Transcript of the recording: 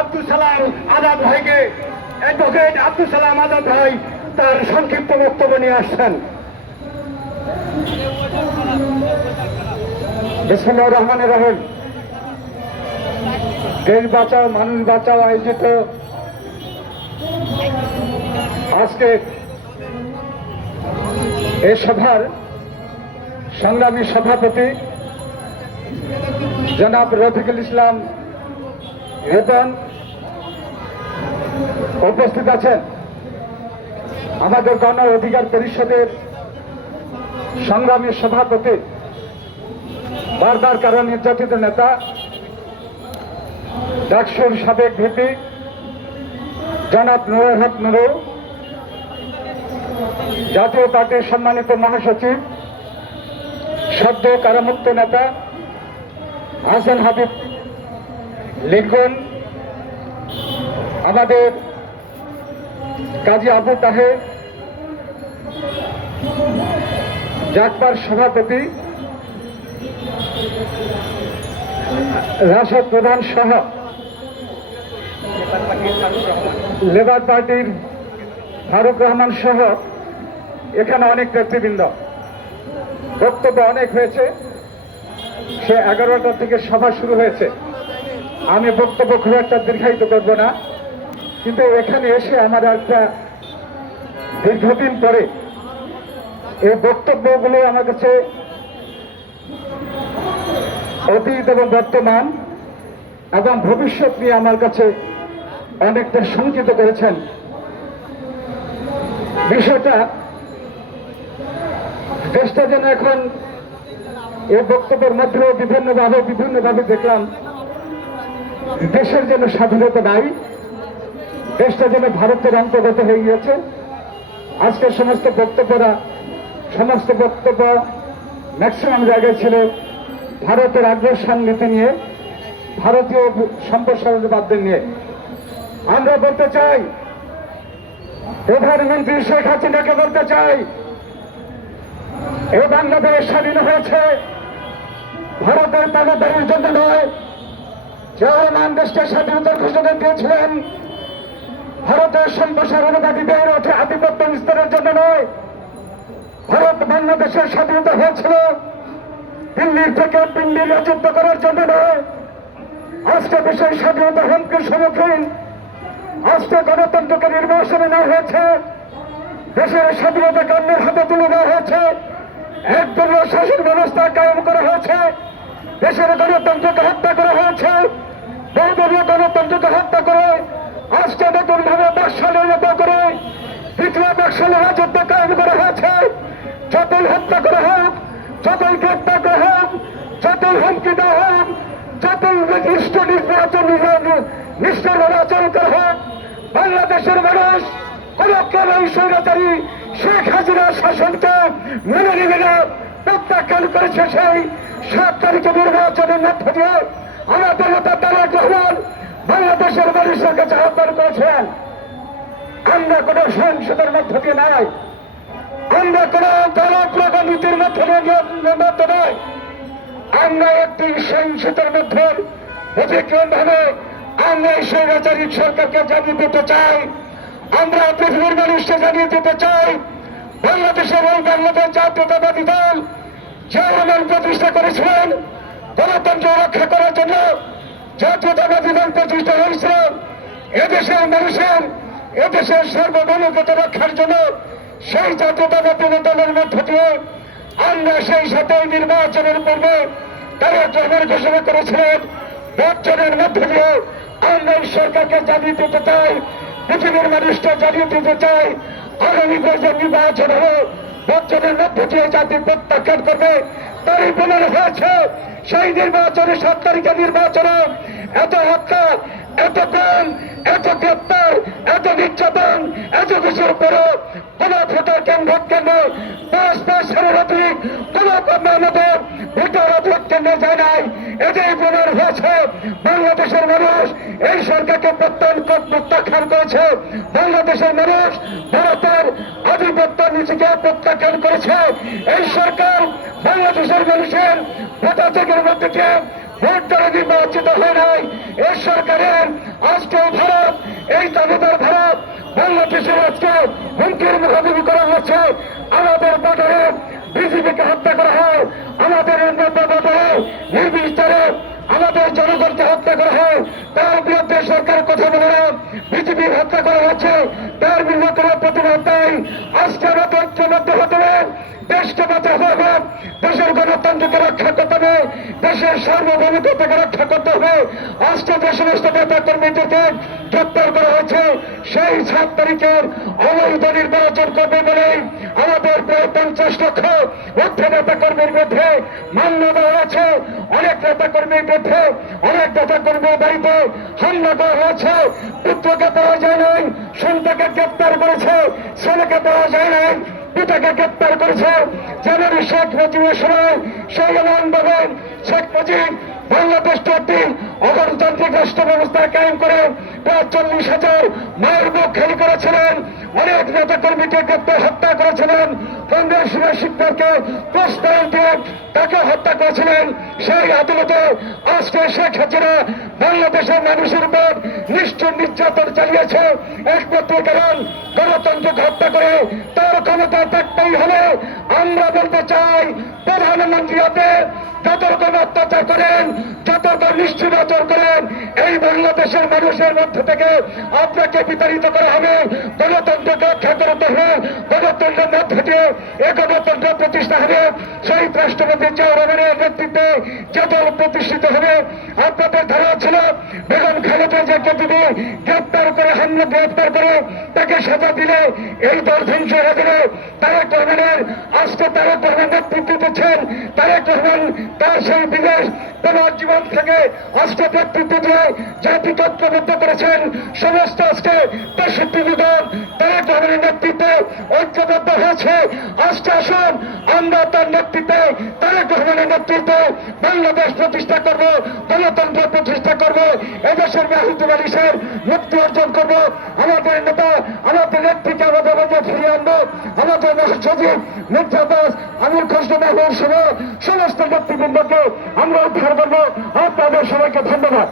আব্দুল সালাম আজাদ ভাইকে, অ্যাডভোকেট আব্দুল সালাম আজাদ ভাই তার সংক্ষিপ্ত বক্তব্য নিয়ে আসছেন। বিসমিল্লাহির রহমানির রহিম। দেশ বাঁচাও মানুষ বাঁচাও আয়োজিত আজকে এই সভার সংগ্রামী সভাপতি জনাব রফিকুল ইসলাম রেতন উপস্থিত আছেন। আমাদের গণ অধিকার পরিষদের সংগ্রামী সভাপতি, বারবার কারণ নির্যাতিত নেতা, ডাকসুর সাবেক ভিপি জনাব নুরুল হক নুরু, জাতীয় পার্টির সম্মানিত মহাসচিব, সদ্য কারামুক্ত নেতা হাসান হাবিব লিখন, আমাদের কাজী আবু তাহের, জাকপার সভাপতি, রাশদ প্রধান সহ লেবার পার্টির ফারুক রহমান সহ এখানে অনেক নেতৃবৃন্দ। বক্তব্য অনেক হয়েছে, সে 11টা থেকে সভা শুরু হয়েছে। আমি বক্তব্য খুব একটা দীর্ঘায়িত করব না, কিন্তু এখানে এসে আমার একটা দীর্ঘদিন পরে এই বক্তব্যগুলো আমার কাছে অতীত এবং বর্তমান এবং ভবিষ্যৎ নিয়ে আমার কাছে অনেকটা শঙ্কিত করেছেন। বিষয়টা দেশটা যেন এখন এই বক্তব্যের মধ্যেও বিভিন্নভাবে দেখলাম দেশের যেন স্বাধীনতা নাই, দেশটা যেন ভারতের অন্তর্গত হয়ে গিয়েছে। আজকের সমস্ত বক্তব্য ম্যাক্সিমাম জায়গায় ছিল ভারতের আগ্রাসন নীতি নিয়ে, ভারতীয় সম্প্রসারণবাদদের নিয়ে। আমরা বলতে চাই, প্রধানমন্ত্রী শেখ হাসিনাকে বলতে চাই, এই বাংলাদেশ স্বাধীন হয়েছে ভারতের তাবেদারির জন্য নয়। রহমান দেশকে স্বাধীনতার ঘোষণা দিয়েছিলেন ভারতের সম্প্রসারণবাদীদের আধিপত্য বিস্তারের জন্য নয়। ভারত বাংলাদেশের স্বাধীনতা হয়েছিল দিল্লির থেকে দিল্লি যুদ্ধ করার জন্য নয়। আজকে দেশের স্বাধীনতা হুমকির সম্মুখীন, আজকে গণতন্ত্রকে নির্বাসনে নেওয়া হয়েছে, দেশের স্বাধীনতাকে অন্যের হাতে তুলে দেওয়া হয়েছে, একদলীয় শাসন ব্যবস্থা কায়েম করা হয়েছে, দেশের গণতন্ত্রকে হত্যা করা হয়েছে, বহুদলীয় গণতন্ত্রকে হত্যা করে আজকে নতুনভাবে বাকশালের মতো করে দ্বিতীয় বাকশালের রাজত্ব কায়েম করা হয়েছে। যতই হত্যা করা হোক, যতই গ্রেপ্তার করা হোক, যতই হুমকি দেওয়া হোক, যতই নিষ্ঠভাবে আচরণ করা হোক, বাংলাদেশের মানুষ কোন এই স্বৈরাচারী শেখ হাসিনার শাসনকে মেনে নেবে না, প্রত্যাখ্যান করেছে। সেই 7 তারিখে নির্বাচনের মধ্য দিয়ে আমাদের নেতা তারেক রহমান বাংলাদেশের মানুষের কাছে আহ্বান করেছেন, আমরা কোন সহিংসতার মধ্য দিয়ে নাই, আমরা কোন দলপ্রগা নীতির মধ্যে নয়, আমরা একটি সহিংসতার মধ্যে ব্যতিক্রম ভাবে আমরা এই স্বৈরাচারী সরকারকে জানিয়ে দিতে চাই, আমরা পৃথিবীর মানুষকে জানিয়ে দিতে চাই, বাংলাদেশের এই বাংলাদেশ জাতীয়তাবাদী দল যে আন্দোলন প্রতিষ্ঠা করেছিলেন গণতন্ত্র রক্ষা করার জন্য, জাতীয়তাবাদী দল প্রতিষ্ঠা হয়েছিল এদেশের মানুষের, এদেশের সার্বভৌমত্ব রক্ষার জন্য। সেই জাতীয়তাবাদী দলের মধ্য দিয়ে আমরা সেই সাথে নির্বাচনের পূর্বে তারেক রহমান ঘোষণা করেছিলেন, নির্বাচনের মধ্য দিয়ে আমরা এই সরকারকে জানিয়ে দিতে চাই, পৃথিবীর মানুষকে জানিয়ে দিতে চাই, আগামী যে নির্বাচন হবে নির্বাচনের মধ্য দিয়ে জাতি প্রত্যাখ্যান করবে। তারই প্রমাণ হয়েছে সেই নির্বাচনে 7 তারিখের নির্বাচনে এত হত্যা, এত প্রাণ, এত গ্রেপ্তার, এত নির্যাতন, এত কিছুর পরও কোন ভোটার ভোট কেন্দ্রে 5 শতাধিক কোন আমাদের ভোটার ভোট কেন্দ্রে যায় নাই। এটাই প্রমাণ হয়েছে বাংলাদেশের মানুষ এই সরকারকে প্রত্যাখ্যান করেছে, বাংলাদেশের মানুষ ভারতের আধিপত্য নীতিকে প্রত্যাখ্যান করেছে। এই সরকার বাংলাদেশের মানুষের ভোটাধিকারের মধ্যে ভোট দ্বারা নির্বাচিত হয় নাই। এই সরকারের আজকে ভারত, এই দাবিদার ভারত বাংলাদেশের আজকে হুমকির মুখোমুখি করা হচ্ছে। আমাদের বর্ডারে বিজেপিকে হত্যা করা হয়, আমাদের বর্ডারে নির্বিচারে আমাদের জনগণকে হত্যা করা হয়। তার বিরুদ্ধে সরকার কথা বলে না, বিজেপির হত্যা করা হচ্ছে, তার বিরুদ্ধে কোনো প্রতিবাদ নাই। আজকে আমাদের ঐক্যবদ্ধ হতে হবে, দেশকে বাঁচাতে হবে, দেশের গণতন্ত্রকে রক্ষা করতে হবে, দেশের সার্বভৌমত্বকে রক্ষা করতে হবে। আজকে যে সমস্ত নেতা কর্মীদেরকে গ্রেপ্তার করা হয়েছে, সেই 7 তারিখের অবৈধ নির্বাচন করবে বলে আমাদের প্রায় 50 লক্ষ ঊর্ধ্বে নেতা কর্মীর বিরুদ্ধে মামলা দেওয়া হয়েছে। অনেক নেতা কর্মীর বিরুদ্ধে, অনেক নেতা কর্মীর বাড়িতে হামলা করা হয়েছে। পুত্রকে পাওয়া যায় নাই, সন্তানকে গ্রেপ্তার করেছে, ছেলেকে পাওয়া যায় নাই, পিতাকে গ্রেপ্তার করেছে। যেমন শেখ মুজিবের সময় সেই এমনভাবে শেখ মুজিব বাংলাদেশটা একটি অগণতান্ত্রিক রাষ্ট্র ব্যবস্থা কায়েম করে প্রায় 40,000 মায়ের মুখ খালি করেছিলেন, অনেক নেতা কর্মীকে গ্রেপ্তার হত্যা করেছিলেন, কংগ্রেস শিক্ষককে প্রস্তাব দিয়ে তাকে হত্যা করেছিলেন। সেই আদালতে আজকে শেখ হাসিনা বাংলাদেশের মানুষের উপর নিষ্ঠুর নির্যাতন চালিয়েছে। একমাত্র কারণ গণতন্ত্রকে হত্যা করে তার ক্ষমতা থাকতেই হবে। আমরা বলতে চাই, প্রধানমন্ত্রী আপনি যত রকম অত্যাচার করেন, যত রকম নিষ্ঠুরাচার করেন, এই বাংলাদেশের মানুষের মধ্যে থেকে আপনাকে বিতাড়িত করা হবে। গণতন্ত্রকে রক্ষা করতে হবে, গণতন্ত্রের মধ্যে দিয়ে এ গণতন্ত্র প্রতিষ্ঠা হবে। সেই রাষ্ট্রপতি জিয়াউর রহমানের নেতৃত্বে যে দল প্রতিষ্ঠিত হবে। আপনাদের ধারণা ছিল বেগম খালেদা জিয়াকে যদি গ্রেপ্তার করে গ্রেপ্তার করে তাকে সাজা দিলে এই দল ধ্বংস হয়ে যাবে। তারেক রহমানের আজকে তারেক রহমান নেতৃত্ব দিচ্ছেন। তারেক রহমান তার সেই বিদেশ তোমার জীবন থেকে আজকে নেতৃত্ব দিয়ে জাতিকে ঐক্যবদ্ধ করেছেন। সমস্ত আজকে 63 দল তারেক রহমানের নেতৃত্বে ঐক্যবদ্ধ হয়েছে। আজকে আসুন আমরা তার নেতৃত্বে, তারেক রহমানের নেতৃত্বে বাংলাদেশ প্রতিষ্ঠা করব, গণতন্ত্র প্রতিষ্ঠা করব, এদেশের মেহদি মানুষের মুক্তি অর্জন করব। আমাদের নেতা, আমাদের নেত্রীকে আমাদের মাঝে ফিরিয়ে আনবো। আমাদের মহাসচিব মির্জা আব্বাস, আমির খসরু মাহমুদ সহ সমস্ত নেতৃবৃন্দকে আমরা উদ্ধার করবো। আপনাদের সবাইকে ধন্যবাদ।